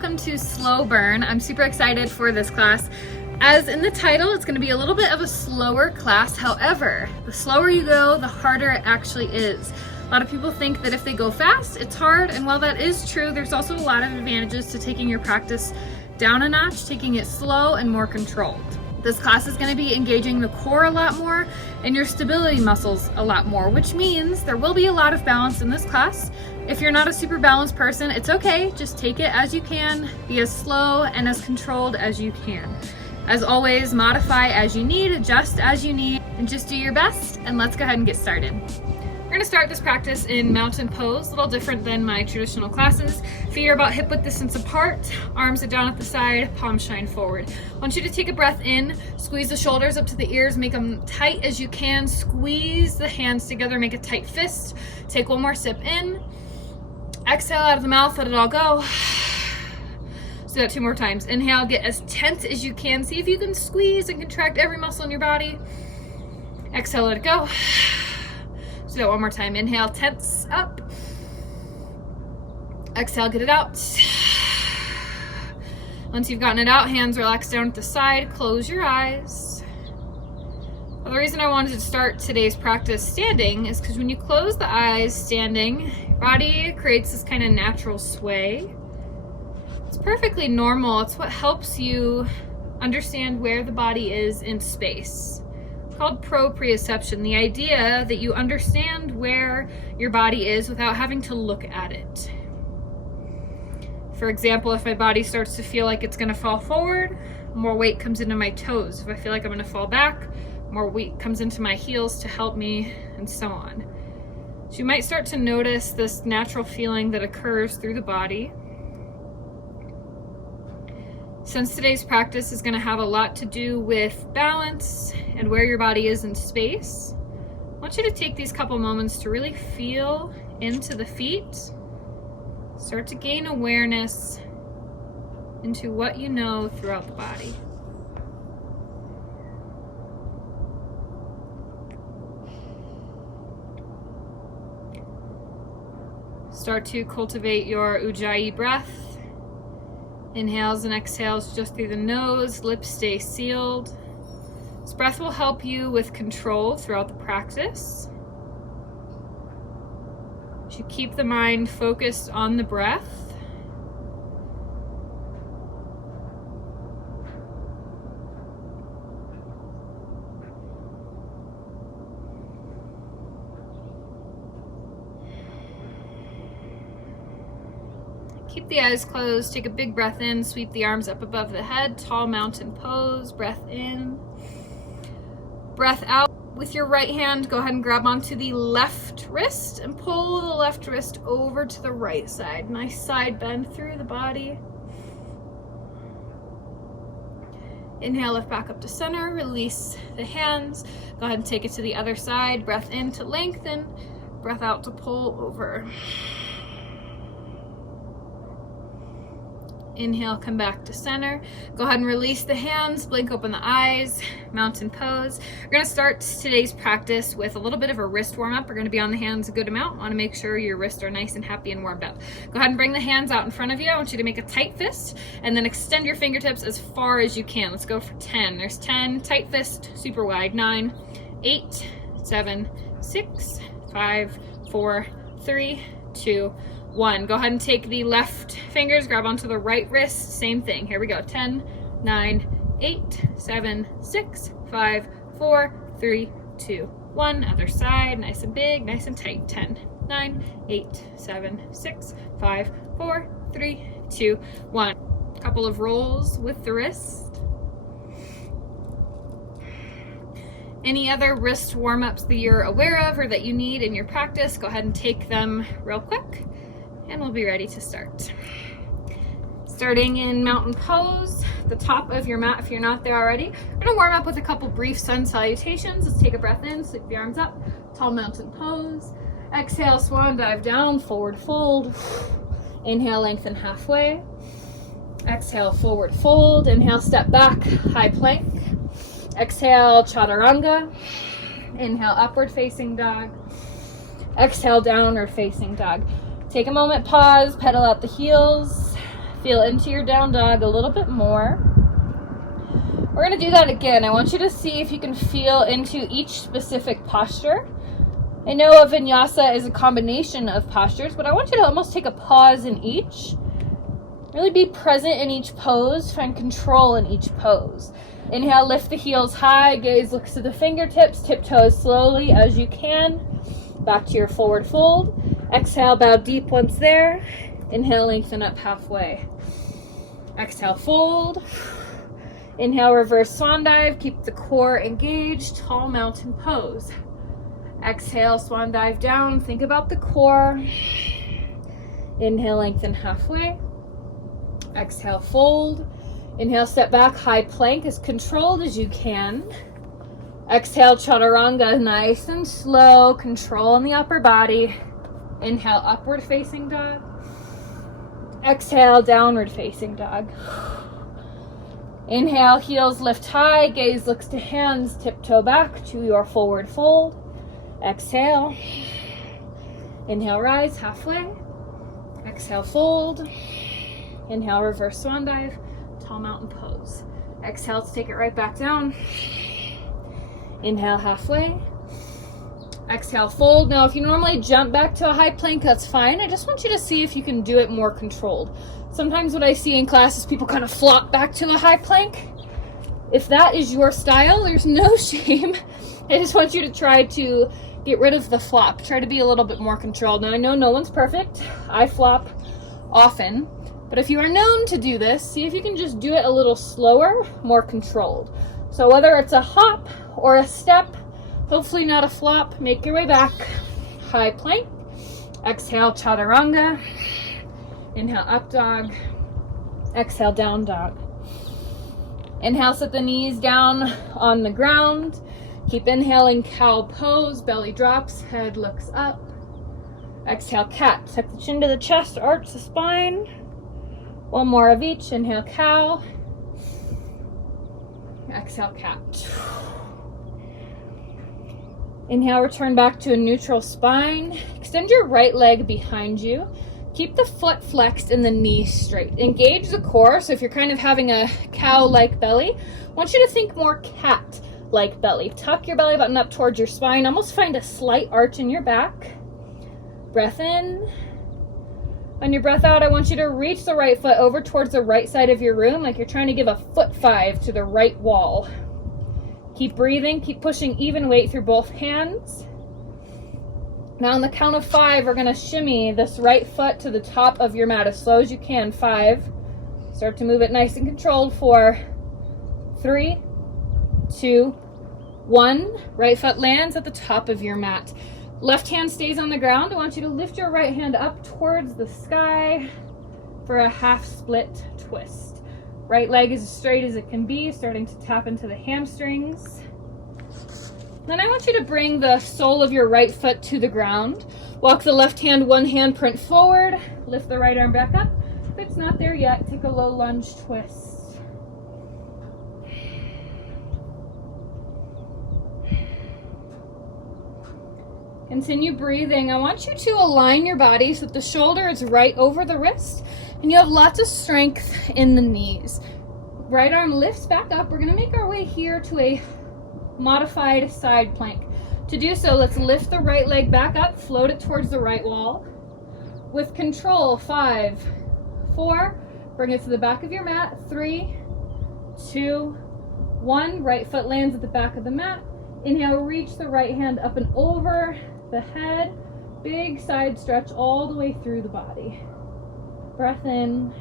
welcome to Slow Burn. I'm super excited for this class. As in the title, it's going to be a little bit of a slower class. However, the slower you go, the harder it actually is. A lot of people think that if they go fast, it's hard, and while that is true, there's also a lot of advantages to taking your practice down a notch, taking it slow and more controlled. This class is going to be engaging the core a lot more and your stability muscles a lot more, which means there will be a lot of balance in this class. If you're not a super balanced person, it's okay. Just take it as you can, be as slow and as controlled as you can. As always, modify as you need, adjust as you need, and just do your best, and let's go ahead and get started. We're going to start this practice in mountain pose, a little different than my traditional classes. Feet are about hip width distance apart, arms are down at the side, palms shine forward. I want you to take a breath in, squeeze the shoulders up to the ears, make them tight as you can, squeeze the hands together, make a tight fist. Take one more sip in, exhale out of the mouth, let it all go. Let's do that 2 more times. Inhale, get as tense as you can. See if you can squeeze and contract every muscle in your body. Exhale, let it go. Let's do that 1 more time. Inhale, tense up. Exhale, get it out. Once you've gotten it out, hands relax down at the side, close your eyes. Well, the reason I wanted to start today's practice standing is because when you close the eyes standing, your body creates this kind of natural sway. It's perfectly normal. It's what helps you understand where the body is in space. It's called proprioception, the idea that you understand where your body is without having to look at it. For example, if my body starts to feel like it's going to fall forward, more weight comes into my toes. If I feel like I'm going to fall back, more weight comes into my heels to help me, and so on. So you might start to notice this natural feeling that occurs through the body. Since today's practice is going to have a lot to do with balance and where your body is in space, I want you to take these couple moments to really feel into the feet. Start to gain awareness into what you know throughout the body. Start to cultivate your Ujjayi breath. Inhales and exhales just through the nose, lips stay sealed. This breath will help you with control throughout the practice. You should keep the mind focused on the breath. Keep the eyes closed, take a big breath in, sweep the arms up above the head, tall mountain pose, breath in, breath out. With your right hand, go ahead and grab onto the left wrist and pull the left wrist over to the right side. Nice side bend through the body. Inhale, lift back up to center, release the hands. Go ahead and take it to the other side. Breath in to lengthen, breath out to pull over. Inhale, come back to center. Go ahead and release the hands, blink open the eyes, mountain pose. We're going to start today's practice with a little bit of a wrist warm up. We're going to be on the hands a good amount. Want to make sure your wrists are nice and happy and warmed up. Go ahead and bring the hands out in front of you. I want you to make a tight fist and then extend your fingertips as far as you can. Let's go for 10. There's 10, tight fist, super wide. 9, 8, 7, 6, 5, 4, 3, 2, 1. Go ahead and take the left fingers, grab onto the right wrist, same thing. Here we go. 10, 9, 8, 7, 6, 5, 4, 3, 2, 1. Other side, nice and big, nice and tight. 10, 9, 8, 7, 6, 5, 4, 3, 2, 1. Couple of rolls with the wrist. Any other wrist warm-ups that you're aware of or that you need in your practice, go ahead and take them real quick. And we'll be ready to start. Starting in mountain pose, the top of your mat if you're not there already. We're gonna warm up with a couple brief sun salutations. Let's take a breath in, sweep the arms up, tall mountain pose. Exhale, swan dive down, forward fold. Inhale, lengthen halfway. Exhale, forward fold. Inhale, step back, high plank. Exhale, chaturanga. Inhale, upward facing dog. Exhale, downward facing dog. Take a moment, pause, pedal out the heels. Feel into your down dog a little bit more. We're going to do that again. I want you to see if you can feel into each specific posture. I know a vinyasa is a combination of postures, but I want you to almost take a pause in each. Really be present in each pose. Find control in each pose. Inhale, lift the heels high. Gaze looks to the fingertips. Tiptoe as slowly as you can. Back to your forward fold. Exhale, bow deep once there. Inhale, lengthen up halfway. Exhale, fold. Inhale, reverse swan dive. Keep the core engaged. Tall mountain pose. Exhale, swan dive down. Think about the core. Inhale, lengthen halfway. Exhale, fold. Inhale, step back. High plank as controlled as you can. Exhale, chaturanga, nice and slow. Control in the upper body. Inhale, upward facing dog. Exhale, downward facing dog. Inhale, heels lift high, gaze looks to hands, tiptoe back to your forward fold. Exhale. Inhale, rise halfway. Exhale, fold. Inhale, reverse swan dive, tall mountain pose. Exhale to take it right back down. Inhale, halfway. Exhale, fold. Now, if you normally jump back to a high plank, that's fine. I just want you to see if you can do it more controlled. Sometimes what I see in class is people kind of flop back to a high plank. If that is your style, there's no shame. I just want you to try to get rid of the flop. Try to be a little bit more controlled. Now, I know no one's perfect. I flop often. But if you are known to do this, see if you can just do it a little slower, more controlled. So whether it's a hop or a step, hopefully not a flop, make your way back. High plank. Exhale, chaturanga. Inhale, up dog. Exhale, down dog. Inhale, set the knees down on the ground. Keep inhaling, cow pose. Belly drops, head looks up. Exhale, cat. Tuck the chin to the chest, arch the spine. One more of each. Inhale, cow. Exhale, cat. Inhale, return back to a neutral spine. Extend your right leg behind you. Keep the foot flexed and the knee straight. Engage the core. So if you're kind of having a cow-like belly, I want you to think more cat-like belly. Tuck your belly button up towards your spine. Almost find a slight arch in your back. Breath in. On your breath out, I want you to reach the right foot over towards the right side of your room, like you're trying to give a foot five to the right wall. Keep breathing, keep pushing even weight through both hands. Now on the count of 5, we're gonna shimmy this right foot to the top of your mat as slow as you can. 5. Start to move it nice and controlled. 4, 3, 2, 1. Right foot lands at the top of your mat. Left hand stays on the ground. I want you to lift your right hand up towards the sky for a half split twist. Right leg is as straight as it can be, starting to tap into the hamstrings. Then I want you to bring the sole of your right foot to the ground. Walk the left hand, one hand print forward. Lift the right arm back up. If it's not there yet, take a low lunge twist. Continue breathing. I want you to align your body so that the shoulder is right over the wrist and you have lots of strength in the knees. Right arm lifts back up. We're going to make our way here to a modified side plank. To do so, let's lift the right leg back up, float it towards the right wall. With control, 5, 4, bring it to the back of your mat. 3, 2, 1. Right foot lands at the back of the mat. Inhale, reach the right hand up and over the head. Big side stretch all the way through the body. Breath in.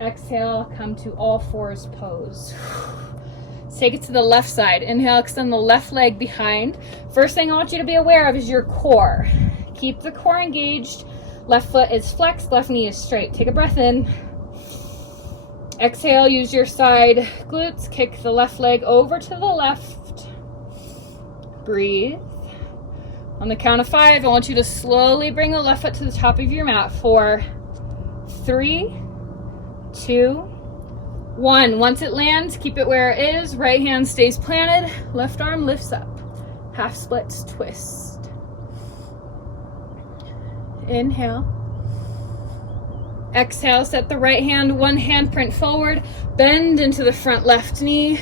Exhale, come to all fours pose. Take it to the left side. Inhale, extend the left leg behind. First thing I want you to be aware of is your core. Keep the core engaged. Left foot is flexed, left knee is straight. Take a breath in. Exhale, use your side glutes. Kick the left leg over to the left. Breathe. On the count of 5, I want you to slowly bring the left foot to the top of your mat. 4, 3, 2, 1. Once it lands, keep it where it is. Right hand stays planted. Left arm lifts up. Half splits, twist. Inhale. Exhale, set the right hand, one handprint forward, bend into the front left knee,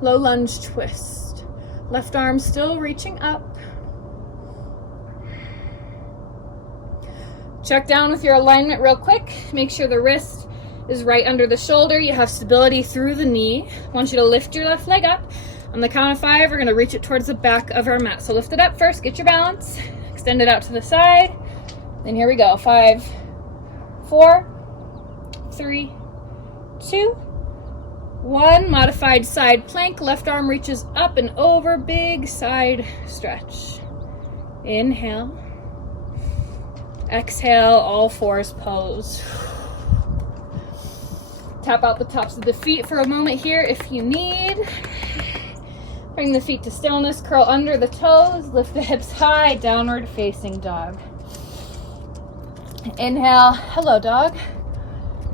low lunge twist. Left arm still reaching up. Check down with your alignment real quick. Make sure the wrist is right under the shoulder. You have stability through the knee. I want you to lift your left leg up. On the count of 5, we're gonna reach it towards the back of our mat. So lift it up first, get your balance, extend it out to the side. Then here we go, 5, 4, 3, 2, 1. Modified side plank, left arm reaches up and over, big side stretch. Inhale. Exhale, all fours pose. Tap out the tops of the feet for a moment here if you need. Bring the feet to stillness, curl under the toes, lift the hips high, downward facing dog. Inhale, hello dog.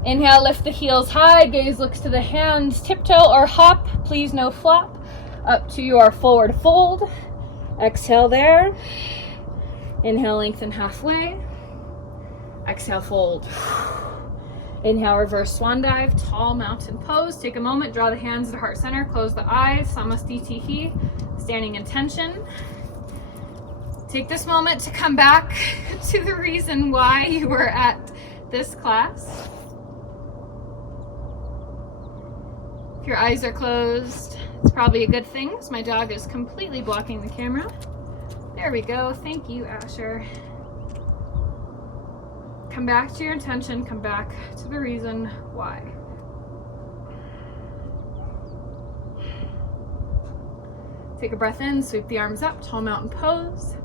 Inhale, lift the heels high, gaze looks to the hands, tiptoe or hop, please no flop, up to your forward fold. Exhale there. Inhale, lengthen halfway. Exhale, fold. Inhale, reverse swan dive, tall mountain pose. Take a moment, draw the hands to heart center, close the eyes, Samastitihi, standing intention. Take this moment to come back to the reason why you were at this class. If your eyes are closed, it's probably a good thing, because my dog is completely blocking the camera. There we go, thank you, Asher. Come back to your intention, come back to the reason why. Take a breath in, sweep the arms up, tall mountain pose.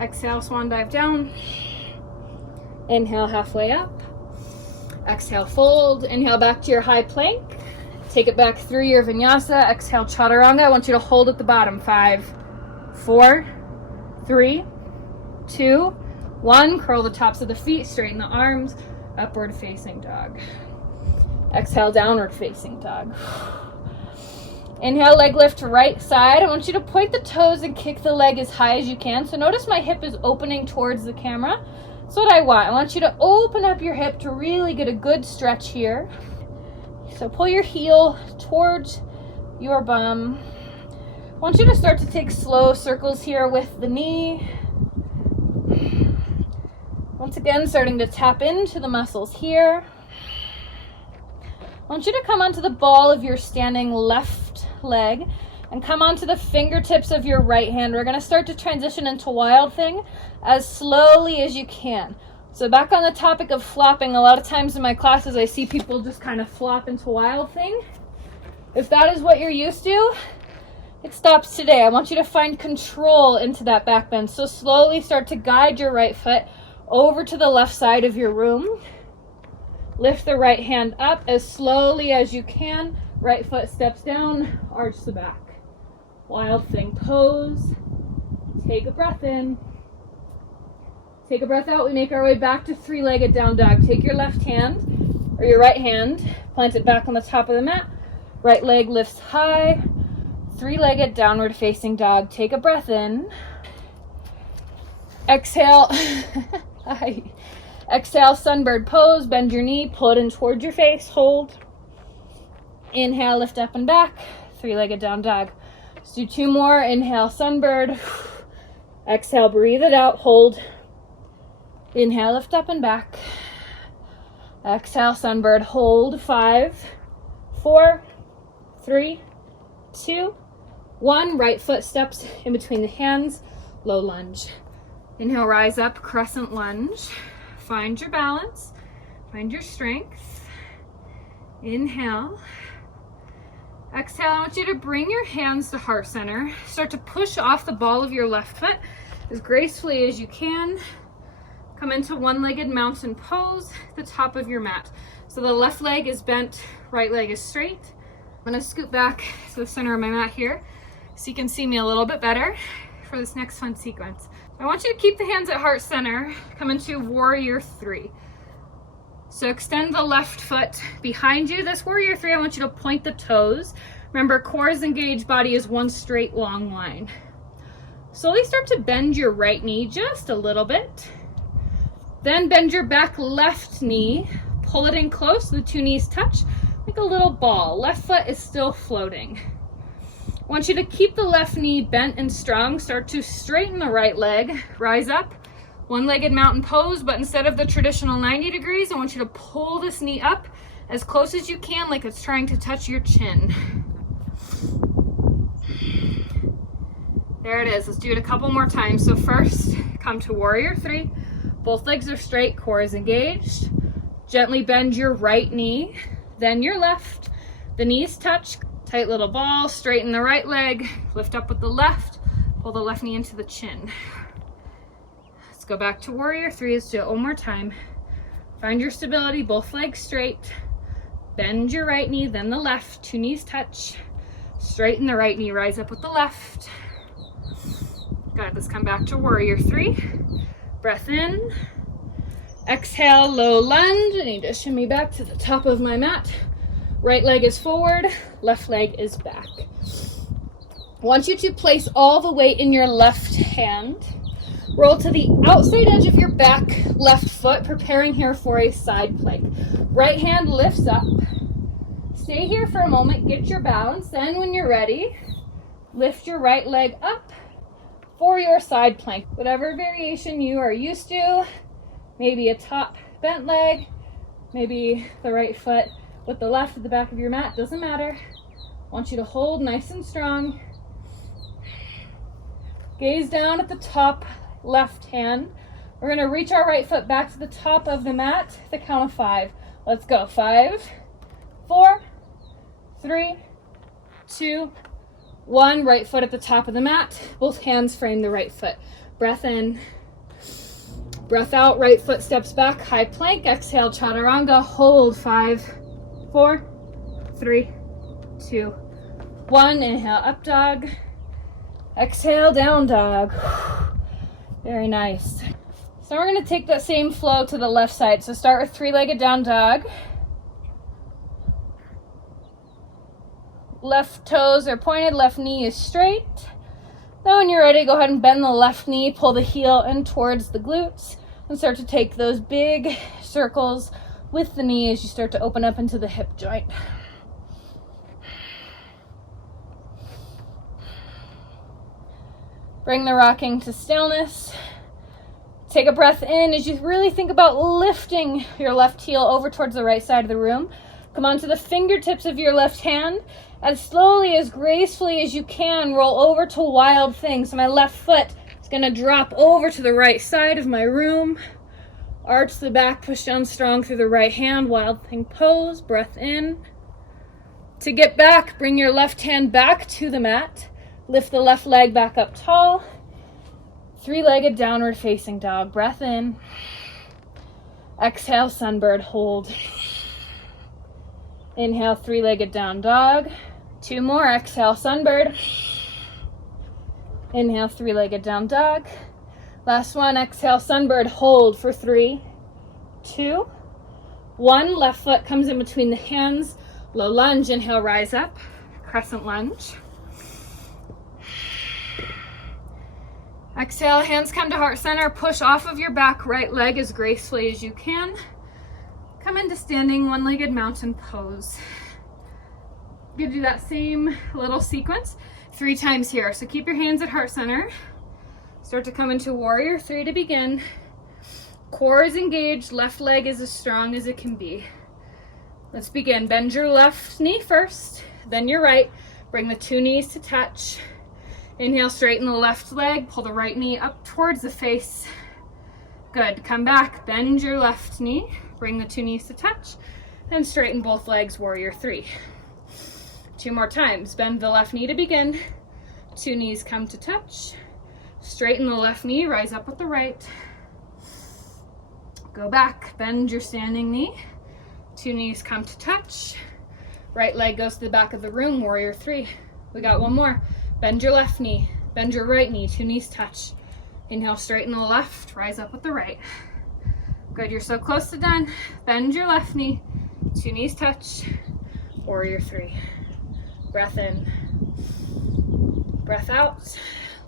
Exhale, swan dive down. Inhale, halfway up. Exhale, fold. Inhale, back to your high plank. Take it back through your vinyasa. Exhale, chaturanga. I want you to hold at the bottom. 5, 4, 3, 2, 1. Curl the tops of the feet, straighten the arms, upward facing dog. Exhale, downward facing dog. Inhale, leg lift to right side. I want you to point the toes and kick the leg as high as you can. So notice my hip is opening towards the camera. That's what I want. I want you to open up your hip to really get a good stretch here. So pull your heel towards your bum. I want you to start to take slow circles here with the knee. Once again, starting to tap into the muscles here. I want you to come onto the ball of your standing left leg and come onto the fingertips of your right hand. We're going to start to transition into Wild Thing as slowly as you can. So back on the topic of flopping, a lot of times in my classes I see people just kind of flop into Wild Thing. If that is what you're used to, it stops today. I want you to find control into that back bend. So slowly start to guide your right foot over to the left side of your room. Lift the right hand up as slowly as you can. Right foot steps down, arch the back. Wild Thing pose. Take a breath in. Take a breath out. We make our way back to three-legged down dog. Take your left hand, or your right hand, plant it back on the top of the mat. Right leg lifts high. Three-legged downward facing dog. Take a breath in. Exhale. Exhale, sunbird pose. Bend your knee, pull it in towards your face, hold. Inhale, lift up and back. Three-legged down dog. Let's do 2 more. Inhale, sunbird. Exhale, breathe it out, hold. Inhale, lift up and back. Exhale, sunbird, hold. 5, 4, 3, 2, 1. Right foot steps in between the hands, low lunge. Inhale, rise up, crescent lunge. Find your balance, find your strength. Inhale. Exhale, I want you to bring your hands to heart center. Start to push off the ball of your left foot as gracefully as you can. Come into one-legged mountain pose at the top of your mat. So the left leg is bent, right leg is straight. I'm gonna scoot back to the center of my mat here so you can see me a little bit better for this next fun sequence. I want you to keep the hands at heart center. Come into warrior 3. So extend the left foot behind you. This warrior 3, I want you to point the toes. Remember, core is engaged, body is one straight long line. Slowly start to bend your right knee just a little bit. Then bend your back left knee, pull it in close, the two knees touch, like a little ball. Left foot is still floating. I want you to keep the left knee bent and strong. Start to straighten the right leg, rise up, one-legged mountain pose, but instead of the traditional 90 degrees, I want you to pull this knee up as close as you can, like it's trying to touch your chin. There it is. Let's do it a couple more times. So first, come to warrior three. Both legs are straight, core is engaged. Gently bend your right knee, then your left. The knees touch, tight little ball, straighten the right leg, lift up with the left, pull the left knee into the chin. Let's go back to warrior three. Let's do it one more time. Find your stability, both legs straight. Bend your right knee, then the left, two knees touch. Straighten the right knee, rise up with the left. Good, let's come back to warrior three. Breath in. Exhale, low lunge. I need to shimmy back to the top of my mat. Right leg is forward, left leg is back. I want you to place all the weight in your left hand. Roll to the outside edge of your back left foot, preparing here for a side plank. Right hand lifts up. Stay here for a moment, get your balance. Then when you're ready, lift your right leg up for your side plank. Whatever variation you are used to, maybe a top bent leg, maybe the right foot with the left at the back of your mat, doesn't matter. I want you to hold nice and strong. Gaze down at the top left hand. We're gonna reach our right foot back to the top of the mat, the count of 5. Let's go. 5, 4, 3, 2, 1. Right foot at the top of the mat. Both hands frame the right foot. Breath in. Breath out. Right foot steps back. High plank. Exhale, chaturanga. Hold. 5, 4, 3, 2, 1. Inhale, up dog. Exhale, down dog. Very nice. So we're going to take that same flow to the left side. So start with three-legged down dog. Left toes are pointed, left knee is straight. Then when you're ready, go ahead and bend the left knee, pull the heel in towards the glutes, and start to take those big circles with the knee as you start to open up into the hip joint. Bring the rocking to stillness. Take a breath in as you really think about lifting your left heel over towards the right side of the room. Come onto the fingertips of your left hand. As slowly, as gracefully as you can, roll over to wild thing. So my left foot is going to drop over to the right side of my room. Arch the back, push down strong through the right hand. Wild thing pose, breath in. To get back, bring your left hand back to the mat. Lift the left leg back up tall. Three-legged downward facing dog. Breath in. Exhale, sunbird, hold. Inhale, three-legged down dog. 2 more. Exhale, sunbird. Inhale, three-legged down dog. Last one. Exhale, sunbird, hold for 3, 2, 1. Left foot comes in between the hands. Low lunge. Inhale, rise up. Crescent lunge. Exhale, hands come to heart center. Push off of your back right leg as gracefully as you can. Come into standing one-legged mountain pose. You're gonna do that same little sequence 3 times here. So keep your hands at heart center. Start to come into warrior 3 to begin. Core is engaged, left leg is as strong as it can be. Let's begin. Bend your left knee first, then your right. Bring the 2 knees to touch. Inhale, straighten the left leg, pull the right knee up towards the face. Good, come back, bend your left knee, bring the 2 knees to touch, and straighten both legs, warrior 3. 2 more times, bend the left knee to begin, 2 knees come to touch, straighten the left knee, rise up with the right. Go back, bend your standing knee, 2 knees come to touch, right leg goes to the back of the room, warrior 3. We got 1 more. Bend your left knee, bend your right knee, 2 knees touch. Inhale, straighten the left, rise up with the right. Good, you're so close to done. Bend your left knee, 2 knees touch, warrior 3. Breath in, breath out,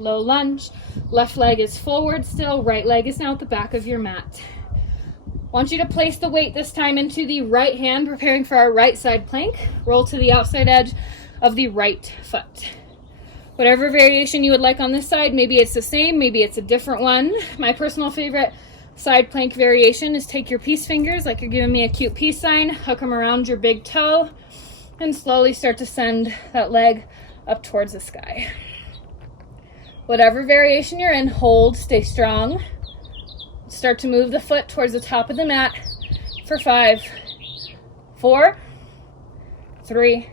low lunge. Left leg is forward still, right leg is now at the back of your mat. Want you to place the weight this time into the right hand, preparing for our right side plank. Roll to the outside edge of the right foot. Whatever variation you would like on this side, maybe it's the same, maybe it's a different one. My personal favorite side plank variation is take your peace fingers, like you're giving me a cute peace sign, hook them around your big toe, and slowly start to send that leg up towards the sky. Whatever variation you're in, hold, stay strong. Start to move the foot towards the top of the mat for 5, 4, 3,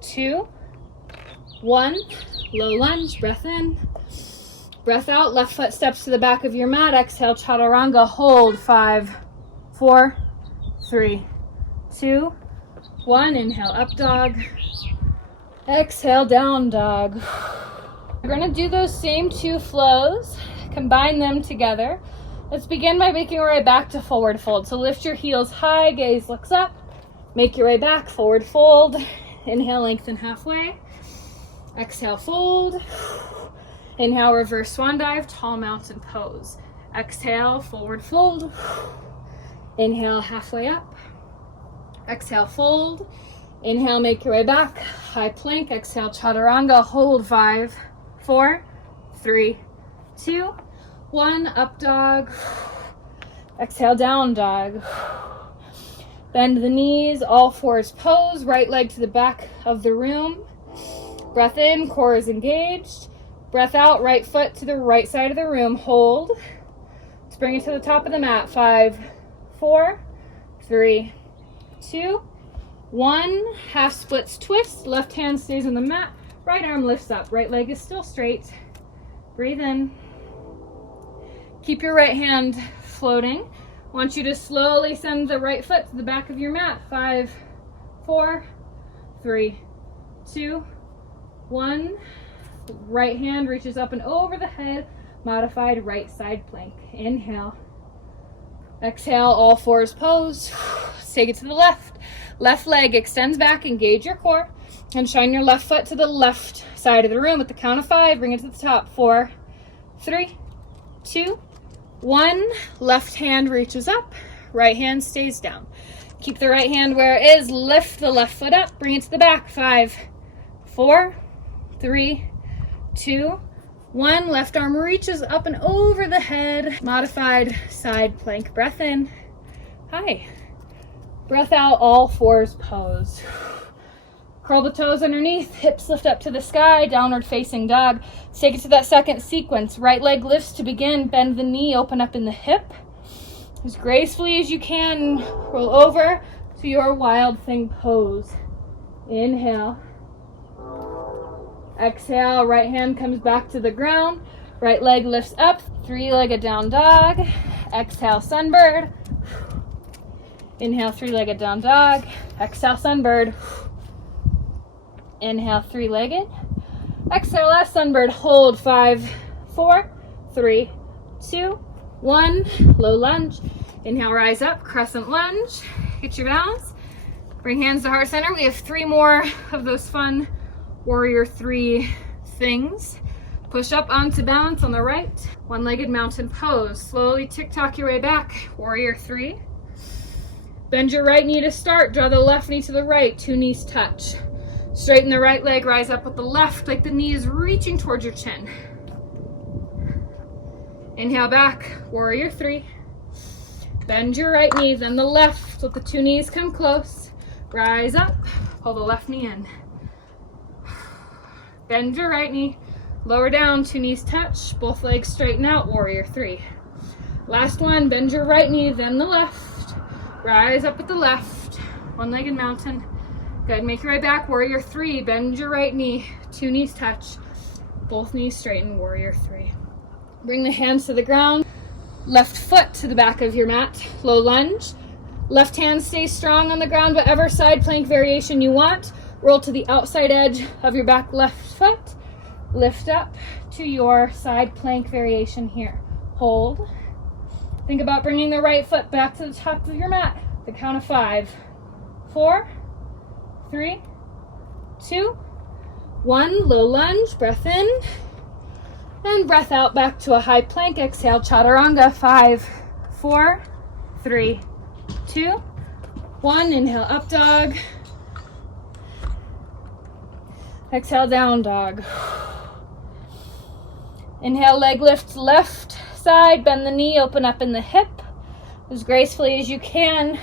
2, 1. Low lunge, breath in, breath out. Left foot steps to the back of your mat. Exhale, chaturanga, hold. 5, 4, 3, 2, 1. Inhale, up dog. Exhale, down dog. We're gonna do those same 2 flows, combine them together. Let's begin by making our way back to forward fold. So lift your heels high, gaze looks up, make your way back, forward fold. Inhale, lengthen halfway. Exhale, fold. Inhale, reverse swan dive, tall mountain pose. Exhale, forward fold. Inhale, halfway up. Exhale, fold. Inhale, make your way back, high plank. Exhale, chaturanga, hold. 5, 4, 3, 2, 1. Up dog. Exhale, down dog. Bend the knees, all fours pose. Right leg to the back of the room. Breath in, core is engaged. Breath out, right foot to the right side of the room. Hold. Let's bring it to the top of the mat. 5, 4, 3, 2, 1. Half splits twist. Left hand stays on the mat. Right arm lifts up. Right leg is still straight. Breathe in. Keep your right hand floating. Want you to slowly send the right foot to the back of your mat. 5, 4, 3, 2, 1. Right hand reaches up and over the head. Modified right side plank. Inhale. Exhale, all fours pose. Let's take it to the left. Left leg extends back, engage your core, and shine your left foot to the left side of the room. At the count of 5, bring it to the top. 4, 3, 2, 1. Left hand reaches up, right hand stays down. Keep the right hand where it is. Lift the left foot up, bring it to the back. 5, 4, 3, 2, 1. Left arm reaches up and over the head. Modified side plank. Breath in. Hi. Breath out, all fours pose. Curl the toes underneath, hips lift up to the sky, downward facing dog. Let's take it to that second sequence. Right leg lifts to begin, bend the knee, open up in the hip. As gracefully as you can, roll over to your wild thing pose. Inhale. Exhale, right hand comes back to the ground. Right leg lifts up, 3-legged down dog. Exhale, sunbird. Inhale, 3-legged down dog. Exhale, sunbird. Inhale, 3-legged. Exhale, last sunbird. Hold. 5, 4, 3, 2, 1. Low lunge. Inhale, rise up, crescent lunge. Get your balance. Bring hands to heart center. We have 3 more of those fun warrior 3 things. Push up onto balance on the right. 1-legged mountain pose. Slowly tick-tock your way back. Warrior 3. Bend your right knee to start. Draw the left knee to the right. 2 knees touch. Straighten the right leg. Rise up with the left like the knee is reaching towards your chin. Inhale back. Warrior 3. Bend your right knee, then the left. Let the 2 knees come close. Rise up. Pull the left knee in. Bend your right knee. Lower down. 2 knees touch. Both legs straighten out. Warrior 3. Last one. Bend your right knee, then the left. Rise up with the left. 1-legged mountain. Good. Make your way back. Warrior 3. Bend your right knee. 2 knees touch. Both knees straighten. Warrior 3. Bring the hands to the ground. Left foot to the back of your mat. Low lunge. Left hand stays strong on the ground, whatever side plank variation you want. Roll to the outside edge of your back left foot. Lift up to your side plank variation here. Hold. Think about bringing the right foot back to the top of your mat. The count of 5, 4, 3, 2, 1. Low lunge. Breath in. And breath out back to a high plank. Exhale, chaturanga. 5, 4, 3, 2, 1. Inhale, up dog. Exhale, down dog. Inhale, leg lift left side, bend the knee, open up in the hip as gracefully as you can.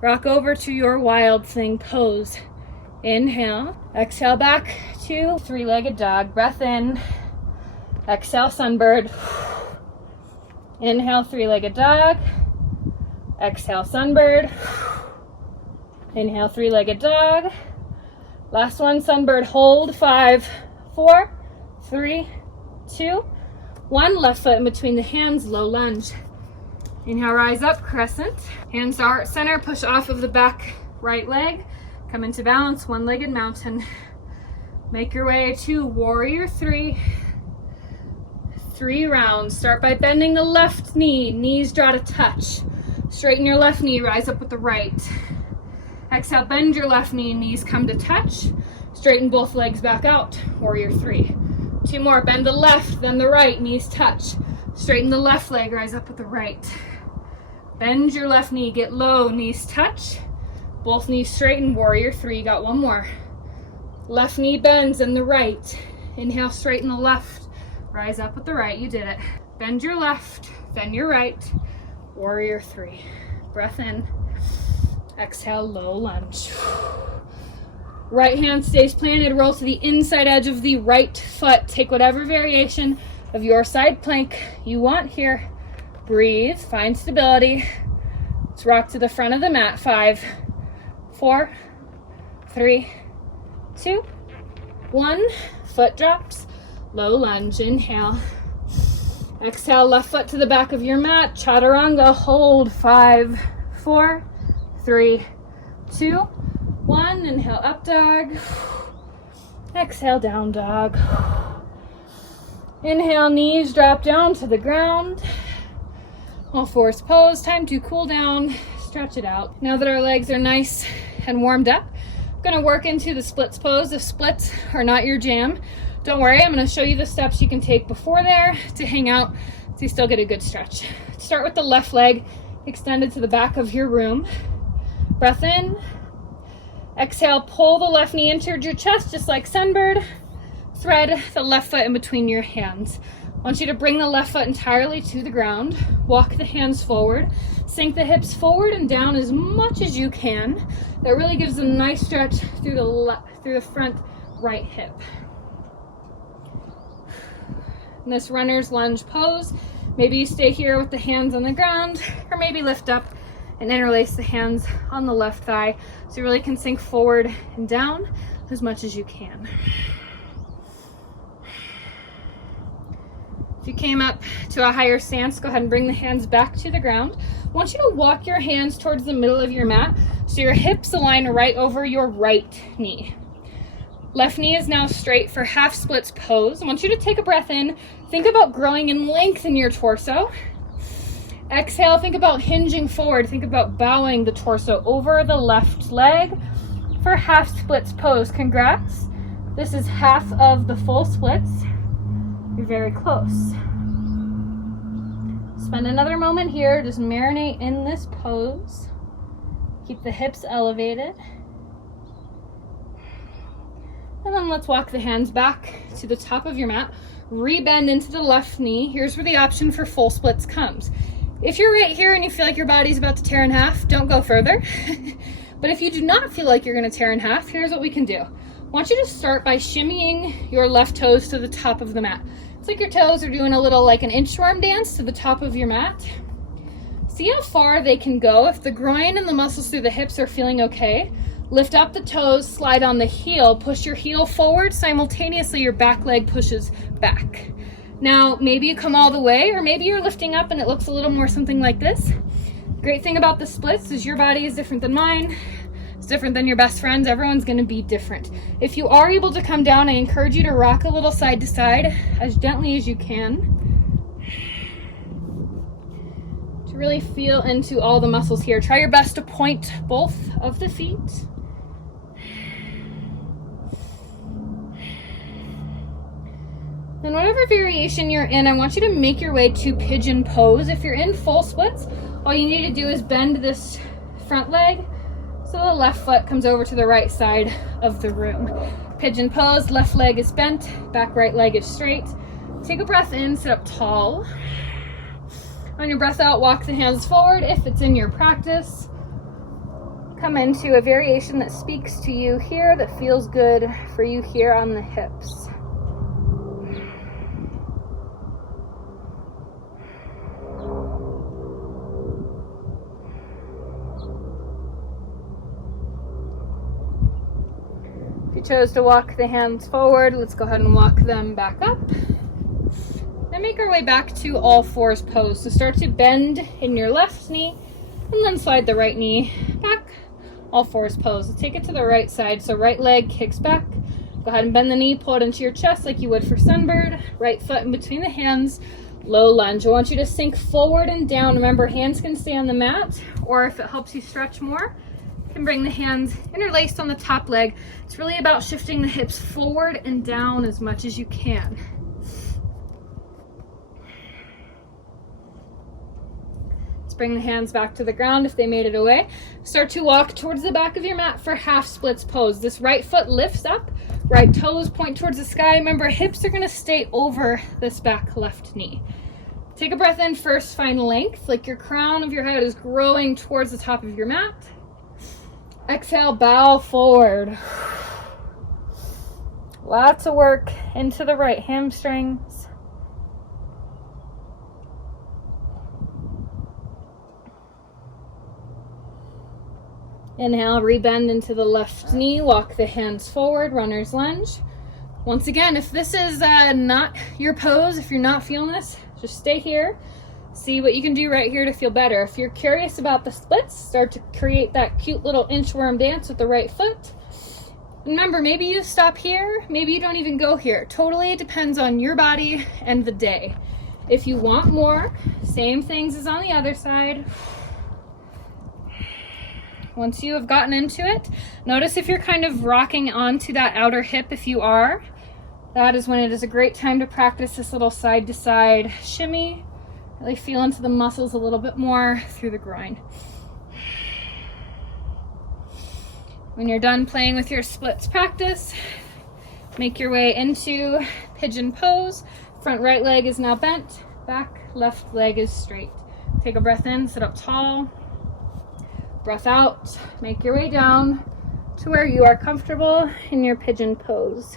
Rock over to your wild thing pose. Inhale, exhale back to three-legged dog. Breath in, exhale, sunbird. Inhale, three-legged dog. Exhale, sunbird. Inhale, three-legged dog. Last one, sunbird, hold. 5, 4, 3, 2, 1. Left foot in between the hands, low lunge. Inhale, rise up, crescent. Hands are heart center, push off of the back right leg. Come into balance, one-legged mountain. Make your way to warrior 3. 3 rounds. Start by bending the left knee, knees draw to touch. Straighten your left knee, rise up with the right. Exhale, bend your left knee, knees come to touch. Straighten both legs back out, warrior 3. 2 more, bend the left, then the right, knees touch. Straighten the left leg, rise up with the right. Bend your left knee, get low, knees touch. Both knees straighten, warrior 3. Got one more. Left knee bends and the right. Inhale, straighten the left. Rise up with the right, you did it. Bend your left, then your right. Warrior 3. Breath in. Exhale, low lunge. Right hand stays planted, roll to the inside edge of the right foot. Take whatever variation of your side plank you want here. Breathe, find stability. Let's rock to the front of the mat. 5, 4, 3, 2, 1. Foot drops, low lunge, inhale. Exhale, left foot to the back of your mat, chaturanga, hold. 5, 4, 3, 2, 1. Inhale, up dog. Exhale, down dog. Inhale, knees drop down to the ground. All fours pose, time to cool down, stretch it out. Now that our legs are nice and warmed up, I'm gonna work into the splits pose. If splits are not your jam, don't worry, I'm gonna show you the steps you can take before there to hang out so you still get a good stretch. Start with the left leg extended to the back of your room. Breath in. Exhale, pull the left knee into your chest just like sunbird. Thread the left foot in between your hands. I want you to bring the left foot entirely to the ground. Walk the hands forward. Sink the hips forward and down as much as you can. That really gives a nice stretch through the front right hip. In this runner's lunge pose, maybe you stay here with the hands on the ground, or maybe lift up and interlace the hands on the left thigh so you really can sink forward and down as much as you can. If you came up to a higher stance, go ahead and bring the hands back to the ground. I want you to walk your hands towards the middle of your mat so your hips align right over your right knee. Left knee is now straight for half splits pose. I want you to take a breath in. Think about growing in length in your torso. Exhale, think about hinging forward. Think about bowing the torso over the left leg for half splits pose. Congrats. This is half of the full splits. You're very close. Spend another moment here. Just marinate in this pose. Keep the hips elevated. And then let's walk the hands back to the top of your mat. Rebend into the left knee. Here's where the option for full splits comes. If you're right here and you feel like your body's about to tear in half, don't go further. But if you do not feel like you're going to tear in half, here's what we can do. I want you to start by shimmying your left toes to the top of the mat. It's like your toes are doing a little like an inchworm dance to the top of your mat. See how far they can go. If the groin and the muscles through the hips are feeling okay, lift up the toes, slide on the heel, push your heel forward, simultaneously your back leg pushes back. Now, maybe you come all the way, or maybe you're lifting up and it looks a little more something like this. Great thing about the splits is your body is different than mine. It's different than your best friend's. Everyone's gonna be different. If you are able to come down, I encourage you to rock a little side to side as gently as you can. To really feel into all the muscles here. Try your best to point both of the feet. Then whatever variation you're in, I want you to make your way to pigeon pose. If you're in full splits, All you need to do is bend this front leg so the left foot comes over to the right side of the room. Pigeon pose, left leg is bent, back right leg is straight. Take a breath in, sit up tall. On your breath out, walk the hands forward if it's in your practice. Come into a variation that speaks to you here, that feels good for you here on the hips. If you chose to walk the hands forward, let's go ahead and walk them back up. Then make our way back to all fours pose. So start to bend in your left knee and then slide the right knee back. All fours pose. Take it to the right side. So right leg kicks back. Go ahead and bend the knee, pull it into your chest like you would for sunbird. Right foot in between the hands, low lunge. I want you to sink forward and down. Remember, hands can stay on the mat, or if it helps you stretch more, you can bring the hands interlaced on the top leg. It's really about shifting the hips forward and down as much as you can. Bring the hands back to the ground if they made it away. Start to walk towards the back of your mat for half splits pose. This right foot lifts up, right toes point towards the sky. Remember, hips are going to stay over this back left knee. Take a breath in first, find length, like your crown of your head is growing towards the top of your mat. Exhale, bow forward. Lots of work into the right hamstrings. Inhale, rebend into the left knee, walk the hands forward, runner's lunge. Once again, if this is not your pose, if you're not feeling this, just stay here. See what you can do right here to feel better. If you're curious about the splits, start to create that cute little inchworm dance with the right foot. Remember, maybe you stop here, maybe you don't even go here. Totally depends on your body and the day. If you want more, same things as on the other side. Once you have gotten into it, notice if you're kind of rocking onto that outer hip. If you are, that is when it is a great time to practice this little side to side shimmy. Really feel into the muscles a little bit more through the groin. When you're done playing with your splits practice, make your way into pigeon pose. Front right leg is now bent, back left leg is straight. Take a breath in, sit up tall. Breath out, make your way down to where you are comfortable in your pigeon pose.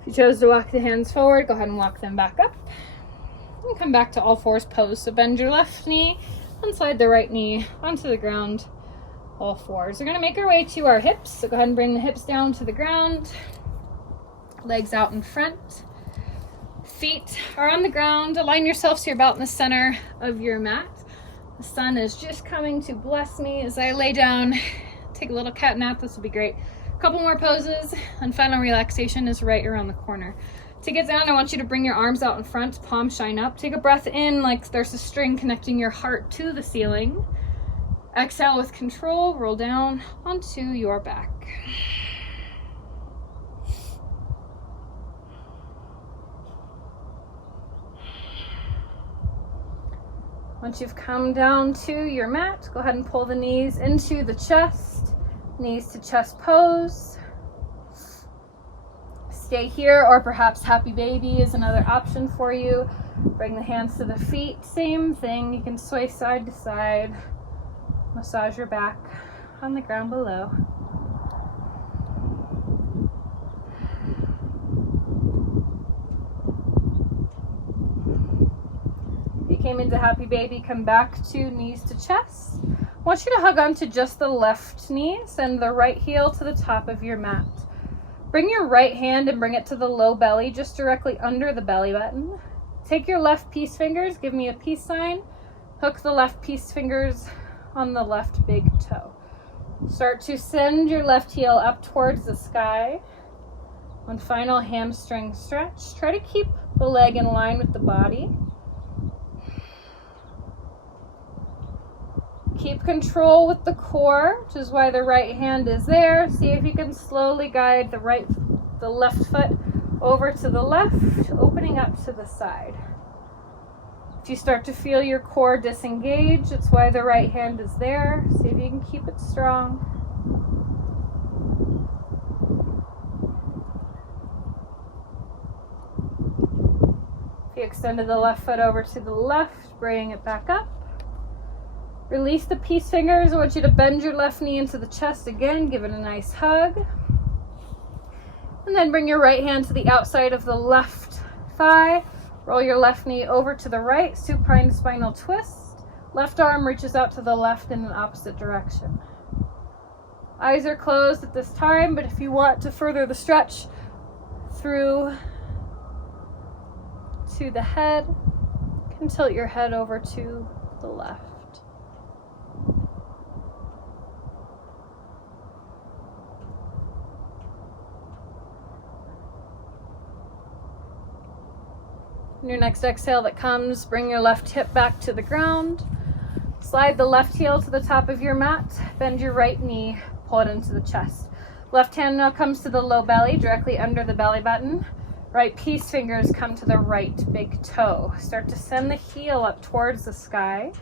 If you chose to walk the hands forward, go ahead and walk them back up. And come back to all fours pose. So bend your left knee and slide the right knee onto the ground. All fours. We're going to make our way to our hips. So go ahead and bring the hips down to the ground. Legs out in front. Feet are on the ground. Align yourself so you're about in the center of your mat. The sun is just coming to bless me as I lay down. Take a little cat nap. This will be great. A couple more poses and final relaxation is right around the corner. To get down, I want you to bring your arms out in front, palms shine up. Take a breath in like there's a string connecting your heart to the ceiling. Exhale with control, roll down onto your back. Once you've come down to your mat, go ahead and pull the knees into the chest, knees to chest pose. Stay here, or perhaps happy baby is another option for you. Bring the hands to the feet, same thing. You can sway side to side. Massage your back on the ground below. If you came into happy baby, come back to knees to chest. I want you to hug onto just the left knee. Send the right heel to the top of your mat. Bring your right hand and bring it to the low belly, just directly under the belly button. Take your left peace fingers, give me a peace sign. Hook the left peace fingers on the left big toe. Start to send your left heel up towards the sky. One final hamstring stretch. Try to keep the leg in line with the body. Keep control with the core, which is why the right hand is there. See if you can slowly guide the left foot over to the left, opening up to the side. If you start to feel your core disengage, it's why the right hand is there. See if you can keep it strong. If you extended the left foot over to the left, bring it back up. Release the peace fingers. I want you to bend your left knee into the chest again. Give it a nice hug. And then bring your right hand to the outside of the left thigh. Roll your left knee over to the right. Supine spinal twist. Left arm reaches out to the left in an opposite direction. Eyes are closed at this time, but if you want to further the stretch through to the head, you can tilt your head over to the left. On your next exhale that comes, bring your left hip back to the ground. Slide the left heel to the top of your mat. Bend your right knee, pull it into the chest. Left hand now comes to the low belly, directly under the belly button. Right peace fingers come to the right big toe. Start to send the heel up towards the sky.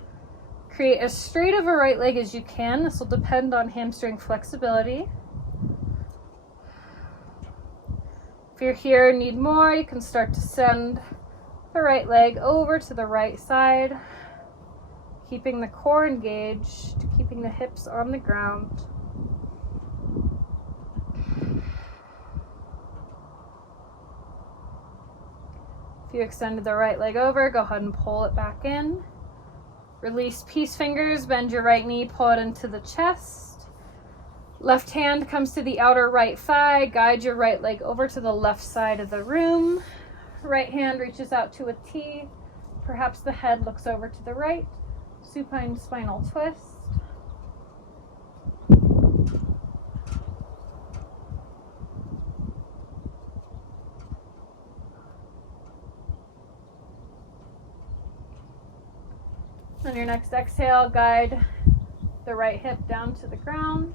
Create as straight of a right leg as you can. This will depend on hamstring flexibility. If you're here and need more, you can start to send the right leg over to the right side, keeping the core engaged, keeping the hips on the ground. If you extended the right leg over, go ahead and pull it back in. Release peace fingers, bend your right knee, pull it into the chest. Left hand comes to the outer right thigh, guide your right leg over to the left side of the room. Right hand reaches out to a T. Perhaps the head looks over to the right. Supine spinal twist. On your next exhale, guide the right hip down to the ground.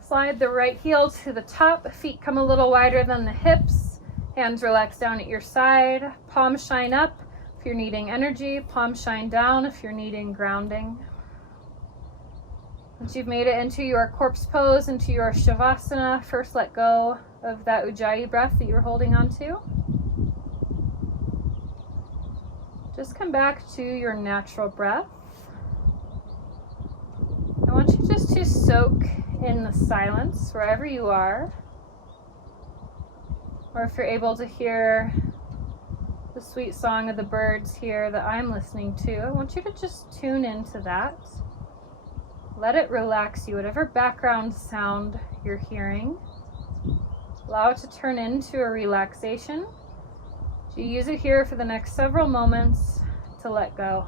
Slide the right heel to the top. Feet come a little wider than the hips. Hands relax down at your side. Palms shine up if you're needing energy. Palms shine down if you're needing grounding. Once you've made it into your corpse pose, into your Shavasana, first let go of that Ujjayi breath that you're holding on to. Just come back to your natural breath. I want you just to soak in the silence wherever you are. Or if you're able to hear the sweet song of the birds here that I'm listening to, I want you to just tune into that. Let it relax you, whatever background sound you're hearing. Allow it to turn into a relaxation. You use it here for the next several moments to let go.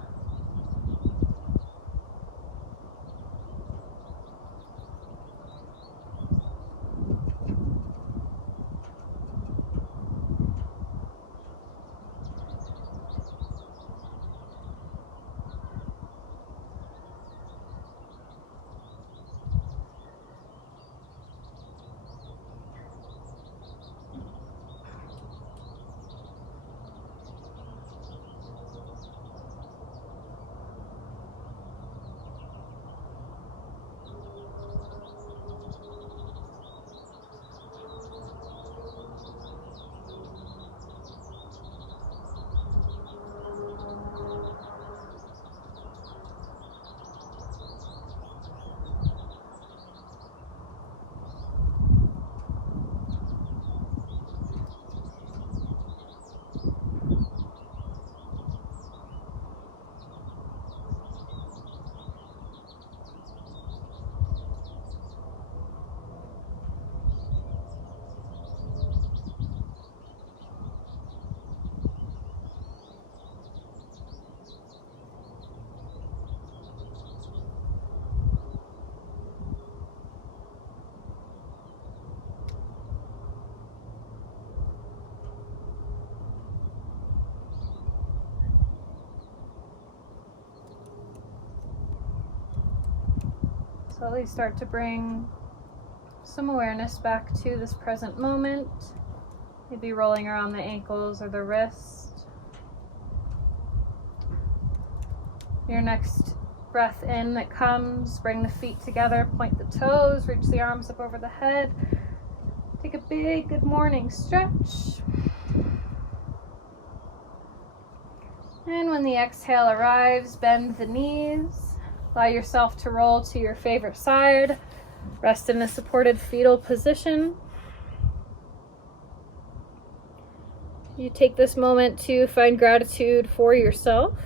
Slowly start to bring some awareness back to this present moment. Maybe rolling around the ankles or the wrist. Your next breath in that comes, bring the feet together, point the toes, reach the arms up over the head. Take a big good morning stretch. And when the exhale arrives, bend the knees. Allow yourself to roll to your favorite side. Rest in a supported fetal position. You take this moment to find gratitude for yourself.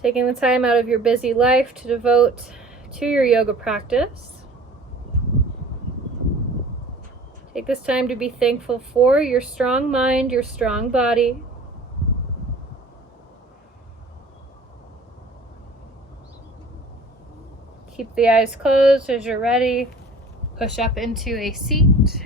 Taking the time out of your busy life to devote to your yoga practice. Take this time to be thankful for your strong mind, your strong body. Keep the eyes closed as you're ready. Push up into a seat.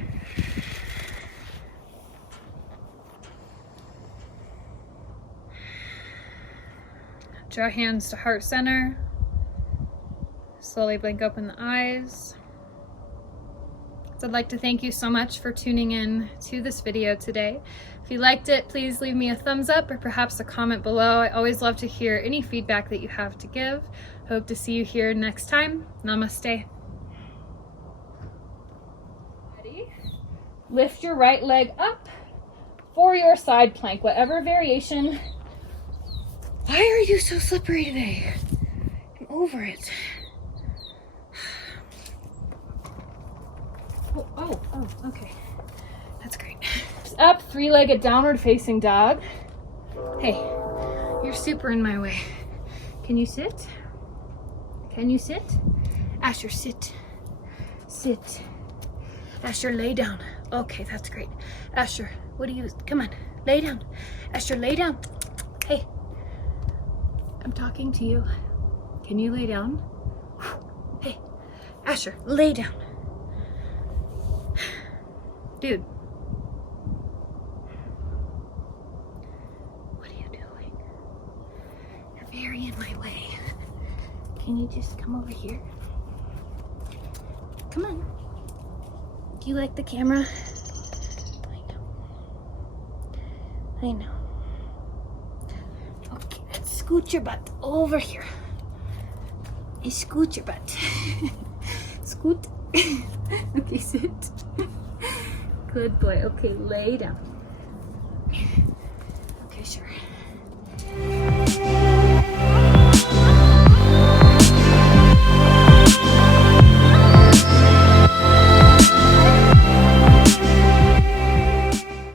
Draw hands to heart center. Slowly blink open the eyes. So I'd like to thank you so much for tuning in to this video today. If you liked it, please leave me a thumbs up or perhaps a comment below. I always love to hear any feedback that you have to give. Hope to see you here next time. Namaste. Ready? Lift your right leg up for your side plank, whatever variation. Why are you so slippery today? I'm over it. Oh, okay. That's great. Up, three-legged downward facing dog. Hey, you're super in my way. Can you sit? Can you sit? Asher, sit. Sit. Asher, lay down. Okay, that's great. Asher, what do you, come on, lay down. Asher, lay down. Hey, I'm talking to you. Can you lay down? Hey, Asher, lay down. Dude. What are you doing? You're very in my way. Can you just come over here? Come on. Do you like the camera? I know. Okay, let's scoot your butt over here. Hey, scoot your butt. Scoot. Okay, sit. Good boy. Okay, lay down.